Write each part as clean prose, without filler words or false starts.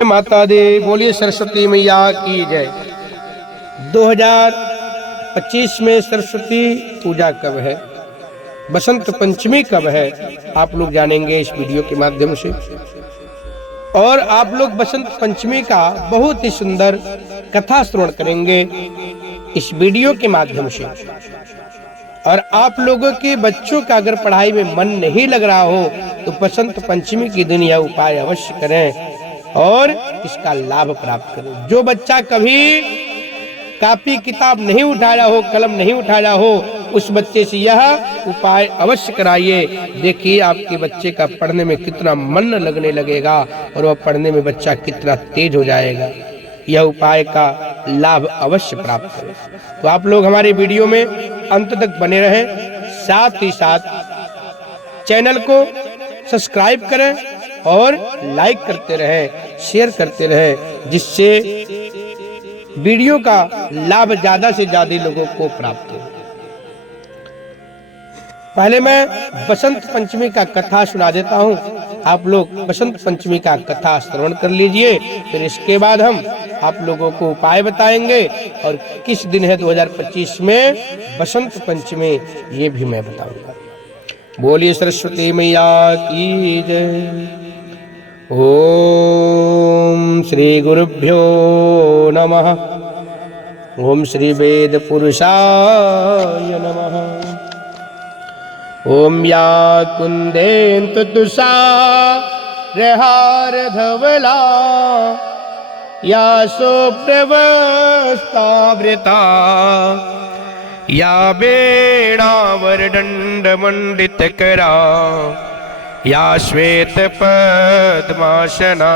माता दे, बोलिए सरस्वती मैया की जय। 2025 में सरस्वती पूजा कब है, बसंत पंचमी कब है, आप लोग जानेंगे इस वीडियो के माध्यम से। और आप लोग बसंत पंचमी का बहुत ही सुंदर कथा श्रवण करेंगे इस वीडियो के माध्यम से। और आप लोगों के बच्चों का अगर पढ़ाई में मन नहीं लग रहा हो तो बसंत पंचमी के दिन यह उपाय अवश्य करें और इसका लाभ प्राप्त करें। जो बच्चा कभी कॉपी किताब नहीं उठाया हो, कलम नहीं उठाया हो, उस बच्चे से यह उपाय अवश्य कराइए। देखिए आपके बच्चे का पढ़ने में कितना मन लगने लगेगा और वह पढ़ने में बच्चा कितना तेज हो जाएगा। यह उपाय का लाभ अवश्य प्राप्त करें। तो आप लोग हमारे वीडियो में अंत तक बने रहें, साथ ही साथ चैनल को सब्सक्राइब करें और लाइक करते रहें, शेयर करते रहें, जिससे वीडियो का लाभ ज्यादा से ज्यादा लोगों को प्राप्त हो। पहले मैं बसंत पंचमी का कथा सुना देता हूँ, आप लोग बसंत पंचमी का कथा श्रवण कर लीजिए। फिर इसके बाद हम आप लोगों को उपाय बताएंगे और किस दिन है 2025 में बसंत पंचमी, ये भी मैं बताऊंगा। बोलिए सरस्वती मैया की जय। ओम श्री गुरुभ्यो नमः। ओम श्री वेद पुरुषाय नमः। ओम या कुंदेन्तु तुषारहार धवला या सुप्रवस्तावृता या वेणावरदण्डमण्डितकरा या श्वेत पद्मासना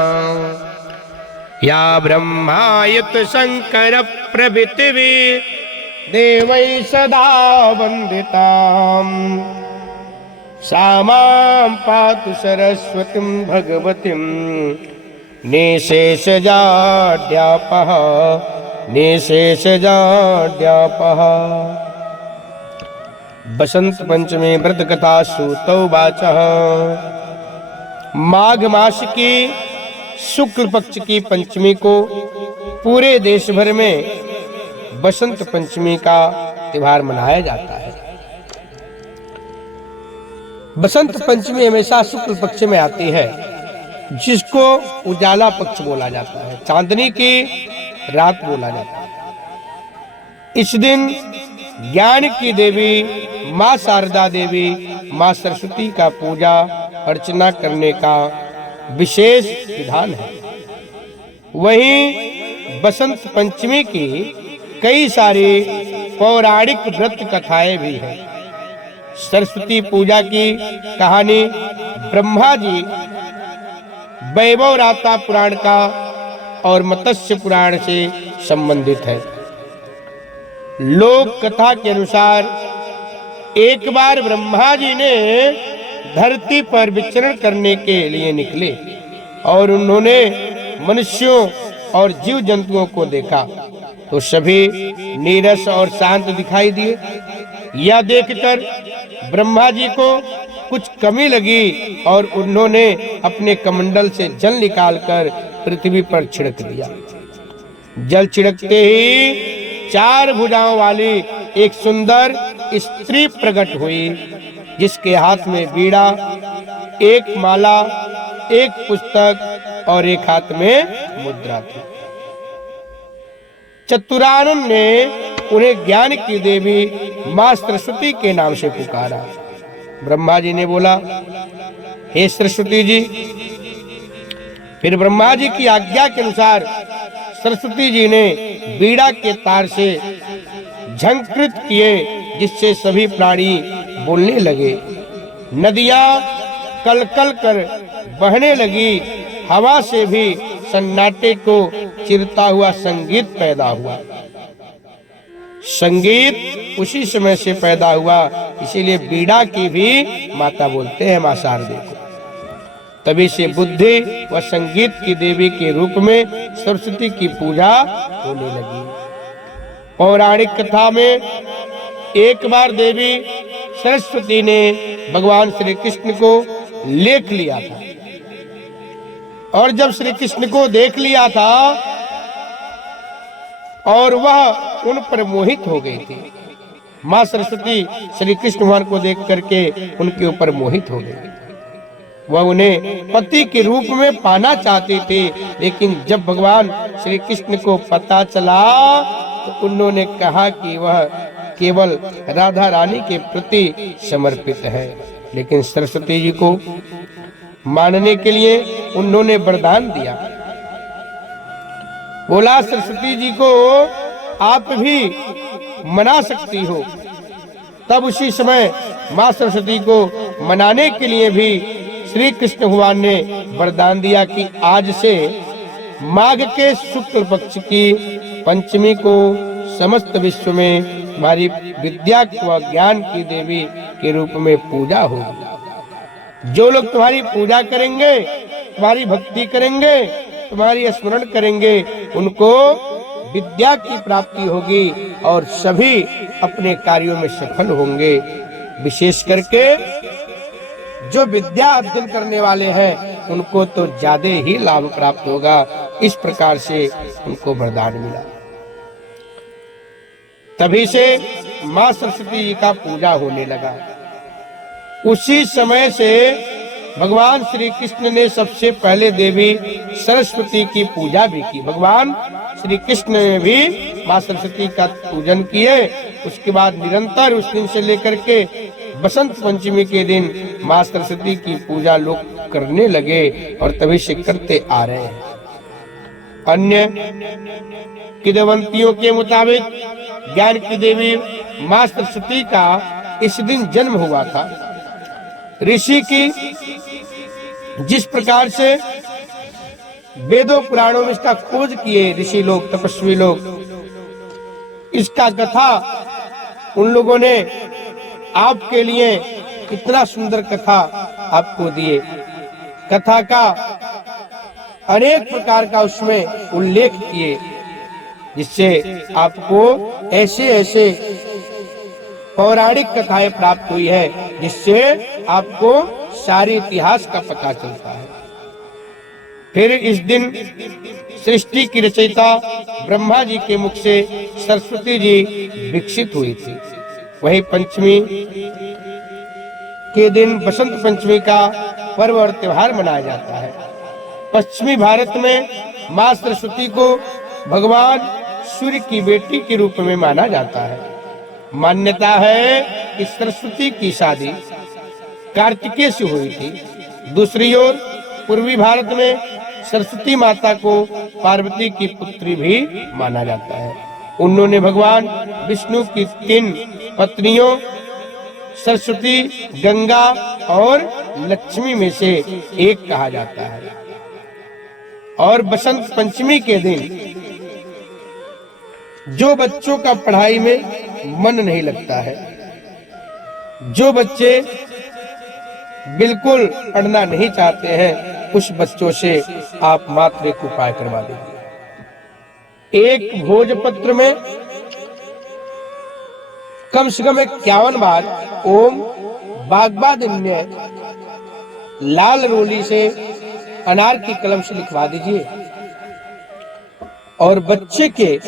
या ब्रह्मायत शंकर प्रभृति देवै सदा वन्दिताम् सा मां पातु सरस्वतीं भगवतीं निशेषजाड्यापः निशेषजाड्यापः। बसंत पंचमी व्रत कथा सूतौ वाचः। माघ मास की शुक्ल पक्ष की पंचमी को पूरे देश भर में बसंत पंचमी का त्योहार मनाया जाता है। बसंत पंचमी हमेशा शुक्ल पक्ष में आती है, जिसको उजाला पक्ष बोला जाता है, चांदनी की रात बोला जाता है। इस दिन ज्ञान की देवी माँ शारदा देवी, माँ सरस्वती का पूजा अर्चना करने का विशेष विधान है। वहीं बसंत पंचमी की कई सारी पौराणिक व्रत कथाएं भी हैं। सरस्वती पूजा की कहानी ब्रह्मा जी वैभव राता पुराण का और मत्स्य पुराण से संबंधित है। लोक कथा के अनुसार एक बार ब्रह्मा जी ने धरती पर विचरण करने के लिए निकले और उन्होंने मनुष्यों और जीव जंतुओं को देखा तो सभी नीरस और शांत दिखाई दिए। यह देखकर ब्रह्मा जी को कुछ कमी लगी और उन्होंने अपने कमंडल से जल निकालकर पृथ्वी पर छिड़क दिया। जल छिड़कते ही 4 भुजाओं वाली एक सुंदर स्त्री प्रकट हुई, जिसके हाथ में बीड़ा, एक माला, एक पुस्तक और एक हाथ में मुद्रा थी। चतुरानन ने उन्हें ज्ञान की देवी माँ सरस्वती के नाम से पुकारा। ब्रह्मा जी ने बोला, हे सरस्वती जी। फिर ब्रह्मा जी की आज्ञा के अनुसार सरस्वती जी ने बीड़ा के तार से झंकृत किए, जिससे सभी प्राणी बोलने लगे। नदियां कलकल कर बहने लगी, हवा से भी सन्नाटे को चिरता हुआ संगीत पैदा हुआ। संगीत उसी समय से पैदा हुआ, इसीलिए बीड़ा की भी माता बोलते हैं माँ शारदा को। तभी से बुद्धि व संगीत की देवी के रूप में सरस्वती की पूजा होने लगी। पौराणिक कथा में एक बार देवी सरस्वती ने भगवान श्री कृष्ण को लेख लिया था और जब श्री कृष्ण को देख लिया था और वह उन पर मोहित हो गई थी। माँ सरस्वती श्री कृष्ण भगवान को देख करके उनके ऊपर मोहित हो गई। वह उन्हें पति के रूप में पाना चाहते थे, लेकिन जब भगवान श्री कृष्ण को पता चला तो उन्होंने कहा कि वह केवल राधा रानी के प्रति समर्पित है। लेकिन सरस्वती जी को मानने के लिए उन्होंने वरदान दिया। बोला, सरस्वती जी को आप भी मना सकती हो। तब उसी समय माँ सरस्वती को मनाने के लिए भी श्री कृष्ण भगवान ने वरदान दिया कि आज से माघ के शुक्ल पक्ष की पंचमी को समस्त विश्व में हमारी विद्या व ज्ञान की देवी के रूप में पूजा होगी। जो लोग तुम्हारी पूजा करेंगे, तुम्हारी भक्ति करेंगे, तुम्हारी स्मरण करेंगे, उनको विद्या की प्राप्ति होगी और सभी अपने कार्यों में सफल होंगे। विशेष करके जो विद्या अध्ययन करने वाले हैं उनको तो ज्यादा ही लाभ प्राप्त होगा। इस प्रकार से उनको वरदान मिला। तभी से माँ सरस्वती जी का पूजा होने लगा। उसी समय से भगवान श्री कृष्ण ने सबसे पहले देवी सरस्वती की पूजा भी की। भगवान श्री कृष्ण ने भी माँ सरस्वती का पूजन किए। उसके बाद निरंतर उस दिन से लेकर के बसंत पंचमी के दिन माँ सरस्वती की पूजा लोग करने लगे और तभी से करते आ रहे हैं। अन्य किंवदंतियों के मुताबिक ज्ञान की देवी माँ सरस्वती का इस दिन जन्म हुआ था। ऋषि की जिस प्रकार से वेदों पुराणों में इसका खोज किए ऋषि लोग, तपस्वी लोग, इसका कथा उन लोगों ने आपके लिए इतना सुंदर कथा आपको दिए। कथा का अनेक प्रकार का उसमें उल्लेख किए, जिससे आपको ऐसे ऐसे पौराणिक कथाएं प्राप्त हुई है, जिससे आपको सारे इतिहास का पता चलता है। फिर इस दिन सृष्टि की रचयिता ब्रह्मा जी के मुख से सरस्वती जी विकसित हुई थी। वही पंचमी के दिन बसंत पंचमी का पर्व और त्योहार मनाया जाता है। पश्चिमी भारत में माँ सरस्वती को भगवान सूर्य की बेटी के रूप में माना जाता है। मान्यता है कि सरस्वती की शादी कार्तिकेय से हुई थी। दूसरी ओर पूर्वी भारत में सरस्वती माता को पार्वती की पुत्री भी माना जाता है। उन्होंने भगवान विष्णु की 3 पत्नियों सरस्वती, गंगा और लक्ष्मी में से एक कहा जाता है। और बसंत पंचमी के दिन जो बच्चों का पढ़ाई में मन नहीं लगता है, जो बच्चे बिल्कुल पढ़ना नहीं चाहते हैं, उस बच्चों से आप मात्र एक उपाय करवा दीजिए। एक भोजपत्र में कम से कम 51 बार ओम बागबादिन्य लाल रोली से अनार की कलम से लिखवा दीजिए और बच्चे के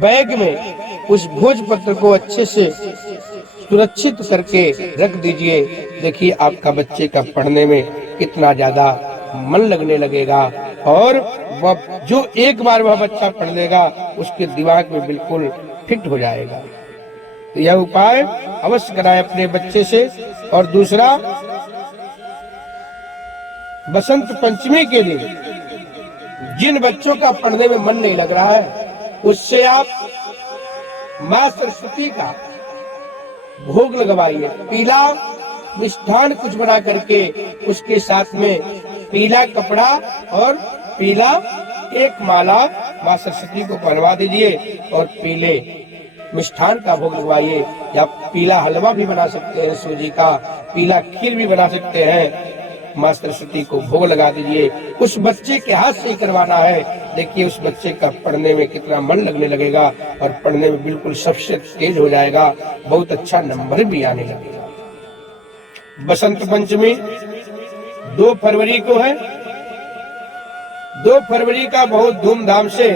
बैग में उस भोजपत्र को अच्छे से सुरक्षित करके रख दीजिए। देखिए आपका बच्चे का पढ़ने में कितना ज्यादा मन लगने लगेगा और वह जो एक बार वह बच्चा पढ़ लेगा उसके दिमाग में बिल्कुल फिट हो जाएगा। तो यह उपाय अवश्य कराएं अपने बच्चे से। और दूसरा, बसंत पंचमी के दिन जिन बच्चों का पढ़ने में मन नहीं लग रहा है, उससे आप माँ सरस्वती का भोग लगवाइए। पीला मिष्ठान कुछ बना करके उसके साथ में पीला कपड़ा और पीला एक माला माँ सरस्वती को पहनवा दीजिए और पीले मिष्ठान का भोग लगवाइए। या पीला हलवा भी बना सकते हैं, सूजी का पीला खीर भी बना सकते हैं। माँ सरस्वती को भोग लगा दीजिए। उस बच्चे के हाथ से ही करवाना है। देखिए उस बच्चे का पढ़ने में कितना मन लगने लगेगा और पढ़ने में बिल्कुल सबसे तेज हो जाएगा, बहुत अच्छा नंबर भी आने लगेगा। बसंत पंचमी 2 फरवरी को है 2 फरवरी का बहुत धूमधाम से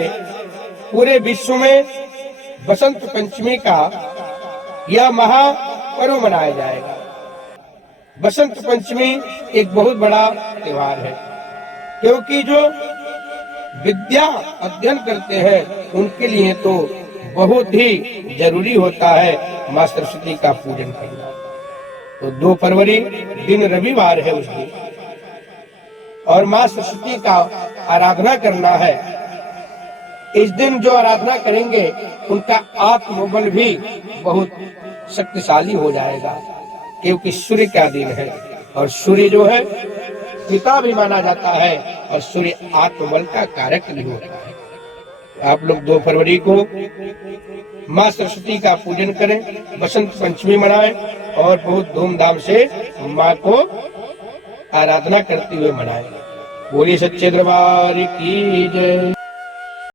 पूरे विश्व में बसंत पंचमी का यह महापर्व मनाया जाएगा। बसंत पंचमी एक बहुत बड़ा त्योहार है, क्योंकि जो विद्या अध्ययन करते हैं उनके लिए तो बहुत ही जरूरी होता है माँ सरस्वती का पूजन करना। तो 2 फरवरी दिन रविवार है उस दिन, और माँ सरस्वती का आराधना करना है। इस दिन जो आराधना करेंगे उनका आत्मबल भी बहुत शक्तिशाली हो जाएगा, क्योंकि सूर्य का दिन है और सूर्य जो है पिता भी माना जाता है और सूर्य आत्मबल का कारक भी होता है। आप लोग 2 फरवरी को माँ सरस्वती का पूजन करें, बसंत पंचमी मनाएं और बहुत धूमधाम से माँ को आराधना करते हुए मनाएं। बोलिए सच्चे दरबार की जय।